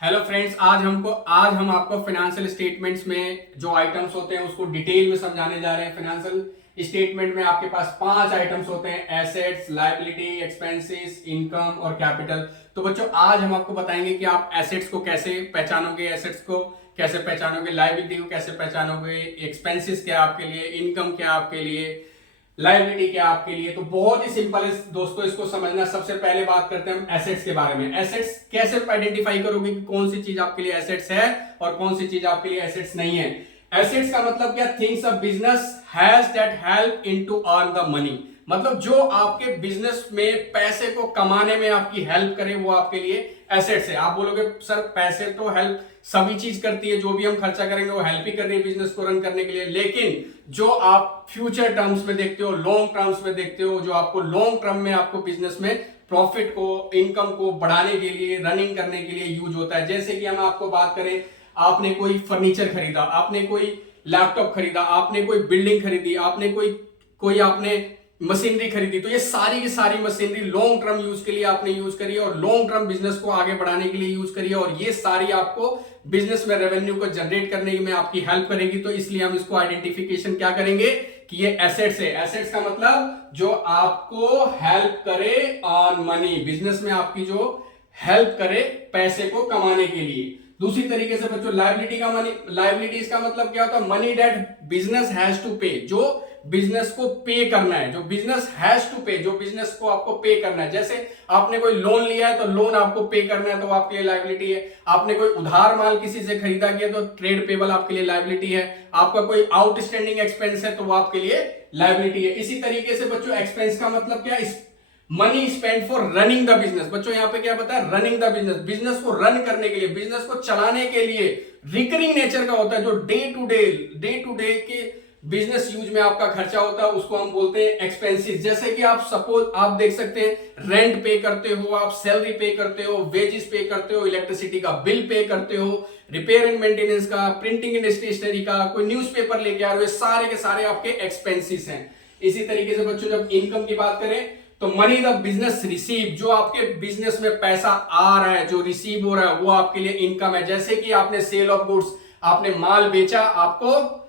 Hello friends, आज हम आपको फाइनेंशियल स्टेटमेंट्स में जो आइटम्स होते हैं उसको डिटेल में समझाने जा रहे हैं। फाइनेंशियल स्टेटमेंट में आपके पास 5 आइटम्स होते हैं: एसेट्स, लायबिलिटी, एक्सपेंसेस, इनकम और कैपिटल। तो बच्चों, आज हम आपको बताएंगे कि आप एसेट्स को कैसे पहचानोगे, लायबिलिटी को कैसे पहचानोगे, एक्सपेंसेस क्या आपके लिए, इनकम क्या आपके लिए, लायबिलिटी क्या आपके लिए। तो बहुत ही सिंपल है दोस्तों, इसको समझना। सबसे पहले बात करते हैं हम एसेट्स के बारे में। एसेट्स कैसे आइडेंटिफाई करोगे कि कौन सी चीज आपके लिए एसेट्स है और कौन सी चीज आपके लिए एसेट्स नहीं है। एसेट्स का मतलब क्या? Things a business has that help in to earn the money. मतलब जो आपके बिजनेस में पैसे को कमाने में आपकी हेल्प करे वो आपके लिए एसेट्स है। आप बोलोगे सर पैसे तो हेल्प सभी चीज करती है, जो भी हम खर्चा करेंगे वो हेल्प ही कर रही है बिजनेस को रन करने के लिए। लेकिन जो आप फ्यूचर टर्म्स में देखते हो, लॉन्ग टर्म्स में देखते हो, जो आपको लॉन्ग टर्म में आपको बिजनेस में प्रॉफिट को, इनकम को बढ़ाने के लिए, रनिंग करने के लिए यूज होता है। जैसे कि हम आपको बात करें, आपने कोई फर्नीचर खरीदा, आपने कोई लैपटॉप खरीदा, आपने कोई बिल्डिंग खरीदी, आपने कोई आपने मशीनरी खरीदी, तो ये सारी की सारी मशीनरी लॉन्ग टर्म यूज के लिए आपने यूज करी है और लॉन्ग टर्म बिजनेस को आगे बढ़ाने के लिए यूज करी है, और ये सारी आपको बिजनेस में रेवेन्यू को जनरेट करने में आपकी हेल्प करेगी। तो इसलिए हम इसको आइडेंटिफिकेशन क्या करेंगे कि ये एसेट्स है। एसेट्स का मतलब जो आपको हेल्प करे ऑन मनी, बिजनेस में आपकी जो हेल्प करे पैसे को कमाने के लिए। दूसरी तरीके से बच्चों, लायबिलिटीज का मतलब क्या होता है? Money that business has to pay, जो बिजनेस को पे करना है, जो बिजनेस हैज टू पे, जो बिजनेस को आपको पे करना है। जैसे आपने कोई लोन लिया है तो लोन आपको पे करना है, तो आपके लिए लायबिलिटी है। आपने कोई उधार माल किसी से खरीदा किया तो ट्रेड पेबल आपके लिए लायबिलिटी है। आपका कोई आउटस्टैंडिंग एक्सपेंस है तो वो आपके लिए लायबिलिटी है। इसी तरीके से बच्चों, एक्सपेंस का मतलब क्या? Money spend for running the business. बच्चों यहां पे क्या बताया? रनिंग द बिजनेस, बिजनेस को रन करने के लिए, बिजनेस को चलाने के लिए रिकरिंग नेचर का होता है, जो डे टू डे के बिजनेस यूज में आपका खर्चा होता है, उसको हम बोलते हैं एक्सपेंसेस। जैसे कि आप सपोज आप देख सकते हैं, रेंट पे करते हो, आप सैलरी पे करते हो, वेजेस पे करते हो, इलेक्ट्रिसिटी का बिल पे करते हो, रिपेयर एंड मेंटेनेंस का, प्रिंटिंग एंड स्टेशनरी का, कोई न्यूज़पेपर लेके आ रहे हो, सारे के सारे आपके एक्सपेंसेस हैं। इसी तरीके से बच्चों, जब इनकम की बात करें तो मनी द बिजनेस रिसीव, जो आपके बिजनेस में पैसा आ रहा है, जो रिसीव हो रहा है, वो आपके लिए इनकम है। जैसे कि आपने सेल ऑफ गुड्स, आपने माल बेचा, आपको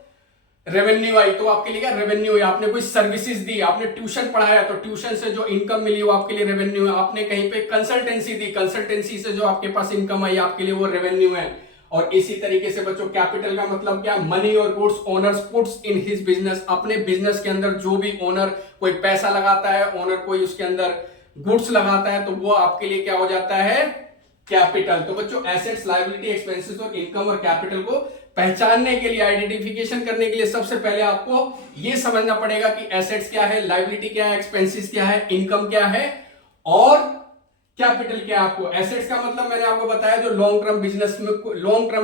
रेवेन्यू आई, तो आपके लिए क्या रेवेन्यू है। आपने कोई सर्विसेज दी, आपने ट्यूशन पढ़ाया तो ट्यूशन से जो इनकम मिली वो आपके लिए रेवेन्यू है। आपने कहीं पे कंसल्टेंसी दी, कंसल्टेंसी से जो आपके पास इनकम आई आपके लिए वो रेवेन्यू है। और इसी तरीके से बच्चों, कैपिटल का मतलब क्या? मनी और goods owners puts in his business, अपने बिजनेस के अंदर जो भी ओनर कोई पैसा लगाता है, ओनर कोई उसके अंदर गुड्स लगाता है, तो वो आपके लिए क्या हो जाता है? कैपिटल। तो बच्चों, एसेट्स, लायबिलिटी, एक्सपेंसेस और इनकम और कैपिटल को पहचानने के लिए, आइडेंटिफिकेशन करने के लिए सबसे पहले आपको यह समझना पड़ेगा कि एसेट्स क्या है, लायबिलिटी क्या है, एक्सपेंसेस क्या है, इनकम क्या है और कैपिटल क्या है। आपको एसेट्स का मतलब मैंने आपको बताया, जो लॉन्ग टर्म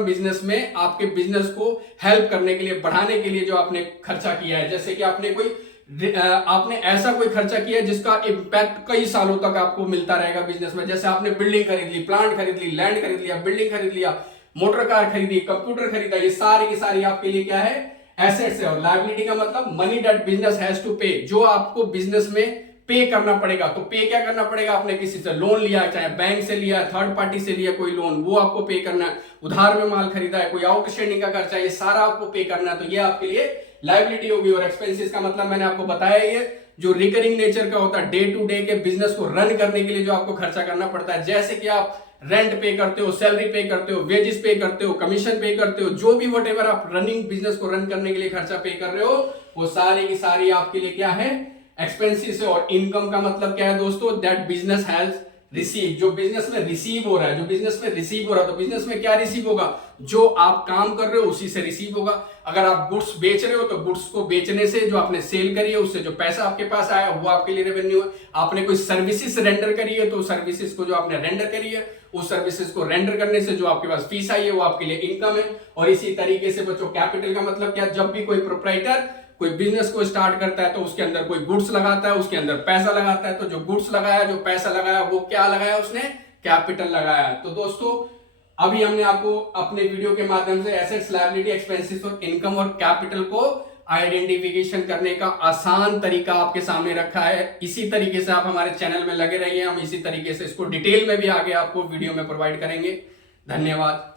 बिजनेस में आपके बिजनेस को हेल्प करने के लिए, बढ़ाने के लिए जो आपने खर्चा किया है। जैसे कि आपने ऐसा कोई खर्चा किया है जिसका इंपैक्ट कई सालों तक आपको मिलता रहेगा बिजनेस में। जैसे आपने बिल्डिंग खरीद ली, प्लांट खरीद ली, लैंड खरीद लिया, बिल्डिंग खरीद लिया, मोटर कार खरीदी, कंप्यूटर खरीदा, ये सारी की सारी आपके लिए क्या है? एसेट्स है। और लायबिलिटी का मतलब money that business has to pay, जो आपको बिजनेस में पे करना पड़ेगा। तो पे क्या करना पड़ेगा? आपने किसी से लोन लिया, चाहे बैंक से लिया, थर्ड पार्टी से लिया कोई लोन, वो आपको पे करना है। उधार में माल खरीदा है, कोई आउटस्टैंडिंग का खर्चा, ये सारा आपको पे करना है, तो ये आपके लिए लायबिलिटी होगी। और एक्सपेंसेस का मतलब मैंने आपको बताया, ये जो रिकरिंग नेचर का होता है, डे टू डे के बिजनेस को रन करने के लिए जो आपको खर्चा करना पड़ता है। जैसे कि आप रेंट पे करते हो, सैलरी पे करते हो, वेजेस पे करते हो, कमीशन पे करते हो, जो भी वट एवर आप रनिंग बिजनेस को रन करने के लिए खर्चा पे कर रहे हो, वो सारी की सारी आपके लिए क्या है? एक्सपेंसेस है। और इनकम का मतलब क्या है दोस्तों? दैट बिजनेस हैज रिसीव, जो बिजनेस में रिसीव हो रहा है, जो बिजनेस में रिसीव हो रहा है। तो बिजनेस में क्या रिसीव होगा? जो आप काम कर रहे हो उसी से रिसीव होगा। अगर आप गुड्स बेच रहे हो तो गुड्स को बेचने से जो आपने सेल करी है उससे जो पैसा आपके पास आया वो आपके लिए रेवेन्यू है। आपने कोई सर्विसेज रेंडर करी है तो सर्विसेज को जो आपने रेंडर करी है, उस सर्विसेज को रेंडर करने से जो आपके पास फीस आई है वो आपके लिए इनकम है। और इसी तरीके से बच्चों, कैपिटल का मतलब क्या? जब भी कोई प्रोप्राइटर कोई बिजनेस को स्टार्ट करता है तो उसके अंदर कोई गुड्स लगाता है, उसके अंदर पैसा लगाता है, तो जो गुड्स लगाया, जो पैसा लगाया, वो क्या लगाया? उसने कैपिटल लगाया। तो दोस्तों, अभी हमने आपको अपने वीडियो के माध्यम से एसेट्स, लायबिलिटी, एक्सपेंसेस और इनकम और कैपिटल को आइडेंटिफिकेशन करने का आसान तरीका आपके सामने रखा है। इसी तरीके से आप हमारे चैनल में लगे रहिए, हम इसी तरीके से इसको डिटेल में भी आगे आपको वीडियो में प्रोवाइड करेंगे। धन्यवाद।